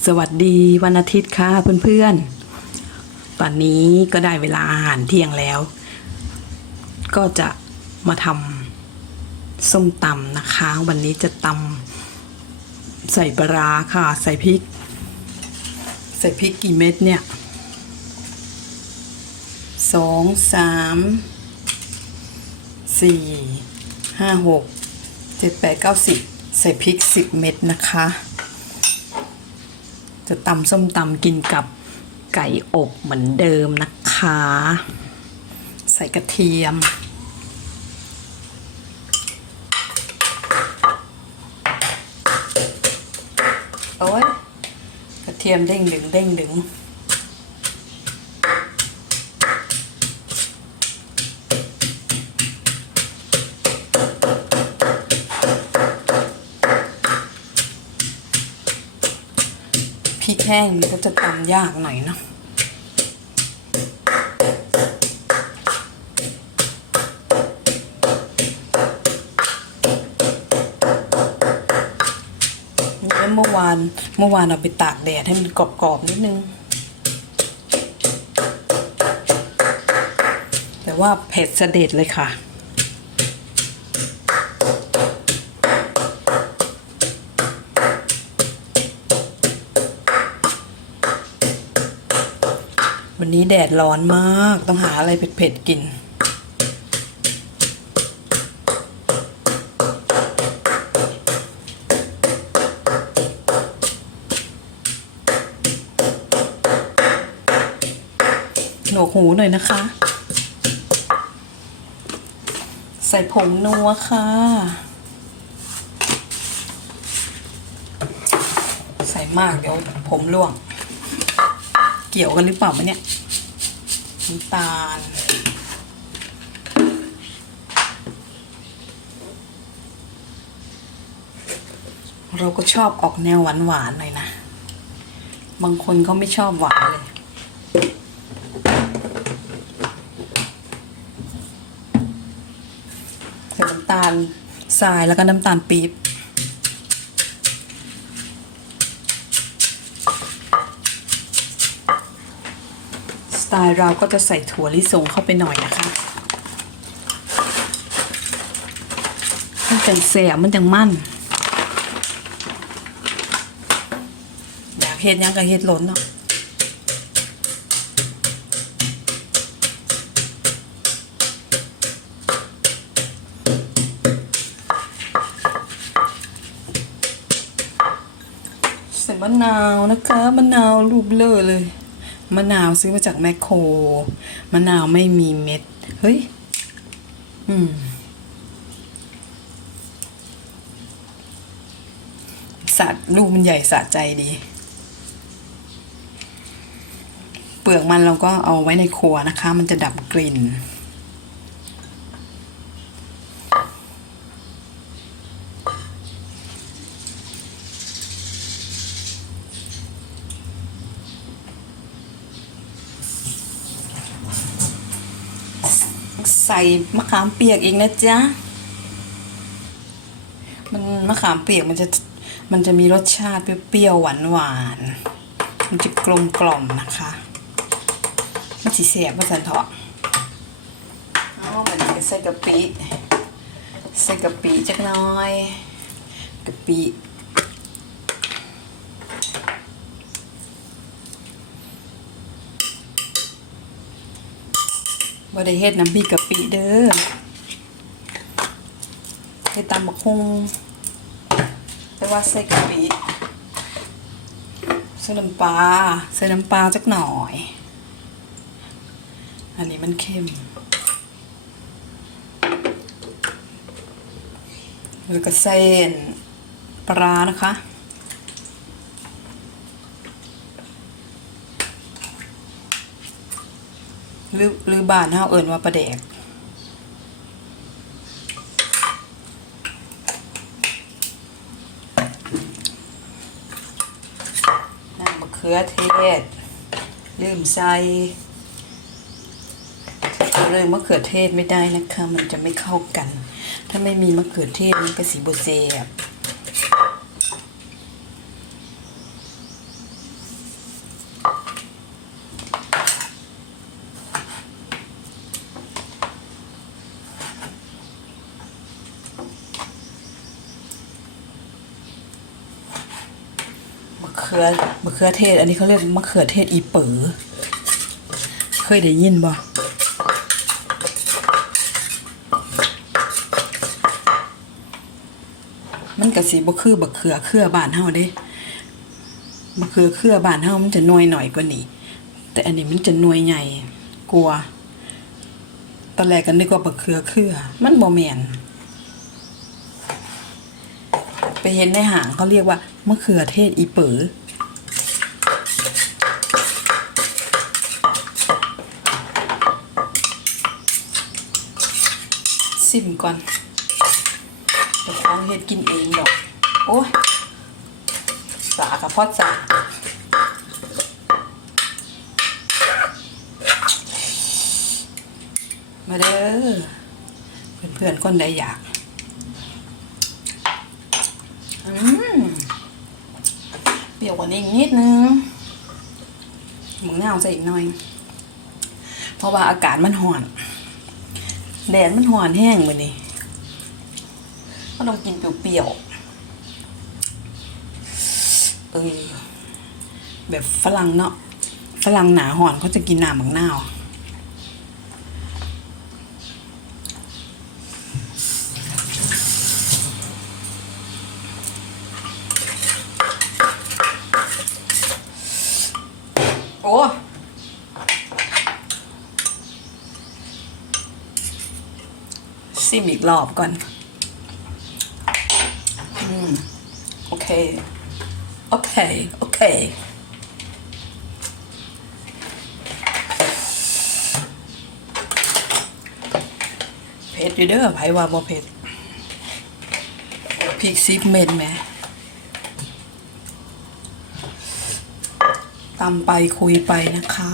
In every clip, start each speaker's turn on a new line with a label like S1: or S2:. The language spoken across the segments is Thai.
S1: สวัสดีวันอาทิตย์ค่ะเพื่อนๆ ตอนนี้ก็ได้เวลาอาหารเที่ยงแล้ว ก็จะมาทำส้มตำนะคะ วันนี้จะตำใส่ปลาร้าค่ะ ใส่พริก ใส่พริกกี่เม็ดเนี่ยสองสามสี่ห้าหกเจ็ดแปดเก้าสิบใส่พริกสิบเม็ดนะคะ จะตำส้มตำกินกับไก่อบเหมือนเดิมนะคะ ใส่กระเทียม โอ้ยกระเทียมเด้งดึงเด้งดึงง แห้งมันก็จะตำยากหน่อยเนาะเมื่อวานเมื่อวานเอาไปตากแดดให้มันกรอบๆนิดนึง แต่ว่าเผ็ดเสด็จเลยค่ะ วันนี้แดดร้อนมาก ต้องหาอะไรเผ็ดๆกิน หนวกหูหน่อยนะคะ ใส่ผงนัวค่ะ ใส่มากเดี๋ยวผมร่วง เกี่ยวกันหรือเปล่ามะเนี่ยน้ำตาลเราก็ชอบออกแนวหวานๆหน่อยนะ บางคนเขาไม่ชอบหวานเลย ใส่น้ำตาลทรายแล้วก็น้ำตาลปี๊บ ไตล์เราก็จะใส่ถั่วลิสงเข้าไปหน่อยนะคะมันจังเสียมันจังมั่น อยากเฮ็ดยังก็เฮ็ดล้นเนาะใส่มะนาวนะคะมะนาวลูกเลอเลย มะนาวซื้อมาจากแมคโครมะนาวไม่มีเม็ด เฮ้ย อืมสัตว์ลูกมันใหญ่สะใจดี เปลือกมันเราก็เอาไว้ในครัวนะคะ มันจะดับกลิ่น ใส่มะขามเปียกอีกนะจ๊ะ มันมะขามเปียกมันจะมันจะมีรสชาติเปรี้ยวๆหวาน มันจะกลมกล่อมนะคะมันสีเสียบมาสันเถาะเอามันจะใส่กะปิใส่กะปิจักหน้อยกะปิ บ่ได้เฮ็ดน้ำพริกกะปิเด้อเฮ็ดตำบักฮุงแต่ว่าใส่กะปิใส่น้ำปลาใส่น้ำปลาจักหน่อย อันนี้มันเค็ม แล้วก็เส้นปลานะคะ หรือหรือบ้านเฮาเอิ่นว่าปลาแดกน้ำมะเขือเทศ ลืมใส่เลยมะเขือเทศไม่ได้นะคะ มันจะไม่เข้ากัน ถ้าไม่มีมะเขือเทศมันก็สีโบเซบ เขือมะเขือเทศ อันนี้เขาเรียกมะเขือเทศอีเป๋อเคยได้ยินบ่มันก็สิบ่คือบักเขือเครือบานเฮาเด้บักเขือเครือบานเฮามันจะน่วยหน่อยกว่านี้ แต่อันนี้มันจะน่วยใหญ่กลัวตอนแรกก็นึกว่าบักเขือเครือ มันบ่แมนไปเห็นในห่างเขาเรียกว่ามะเขือเทศอีเป๋อ ซิมก่อนเดี๋ยวของเฮ็ดกินเองดอก โอ้ยสากับพอดสามาเด้อเพื่อนๆคนใดอยาก อืมเปรี้ยวกว่านี้อีกนิดนึงหมึงเงาใส่อีกหน่อย เพราะว่าอากาศมันห่อน แดดมันห่อนแห้งมือนี่ก็ต้องกินเปรี้ยวๆเออแบบฝรั่งเนาะฝรั่งหนาห่อนเขาจะกินน้ำบักนาว โอ้ซิมอี กรอบก่อนอืมโอเค โอเค โอเค เผ็ดอยู่เด้อไผว่าบ่เผ็ดพริกซิปเม็ดไหมตำไปคุยไปนะคะ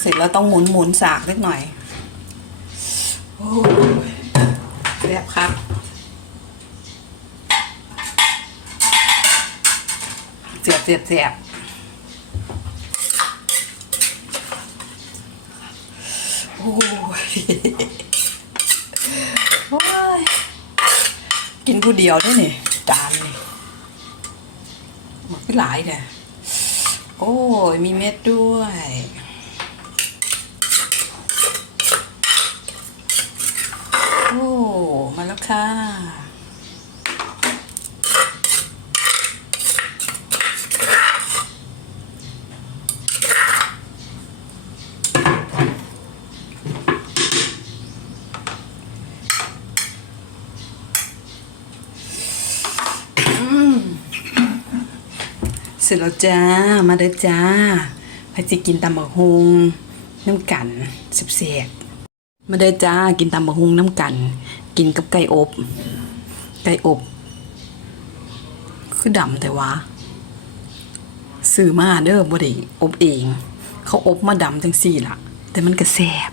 S1: เสร็จแล้วต้องหมุนหมุนสากเล็กหน่อยโอ้ยแบบครับเสียบเสียบเสียบโอ้ยโอ้ยกินผู้เดียวด้วยนี่จานนี่หมดไปหลายเลยโอ้ยมีเม็ดด้วย โอ้ มาแล้วค่ะ อืมเสร็จแล้วจ้า มาเด้อจ้าพาจิกินตำบักฮงน้ำกันสิบเสียกมาเด้อจ้า กินตำบักฮงน้ำกัน กินกับไก่อบ ไก่อบ คือดำแต่ว่าซื้อมาเด้อบ่ได้อบเอง เขาอบมาดำจังสี่ล่ะ แต่มันก็แซ่บ